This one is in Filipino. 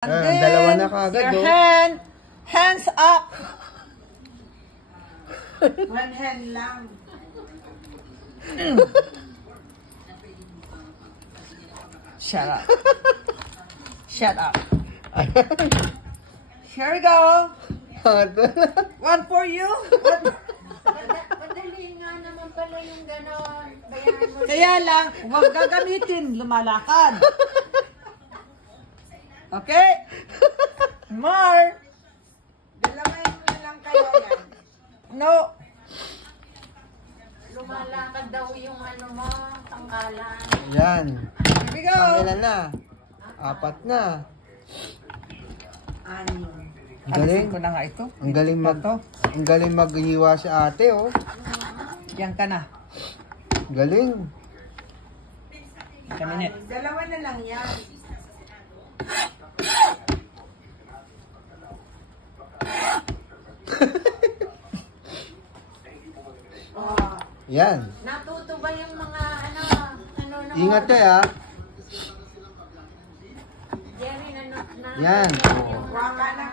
Dalawa na kagad, your hands up. One hand lang. Shut up. Shut up. Here we go. One for you. Madali nga naman pala yung gano'n. Kaya lang, huwag gagamitin. Lumalakad. Okay? More. Dalawin mo lang kayo yan. No. Lumalakad daw yung ano mo, tangkalan. Yan. Here we go. Pangilan na. Apat na. Ano? Ang galing. Alisin ko na nga ito. Ang galing maghiwa si ate, oh. Yan ka na. Galing. Kaminit. Dalawa na lang yan. Yan. Natuto ba yung mga ano na Ingat kayo, ah. Jerry, na Yan. Waka na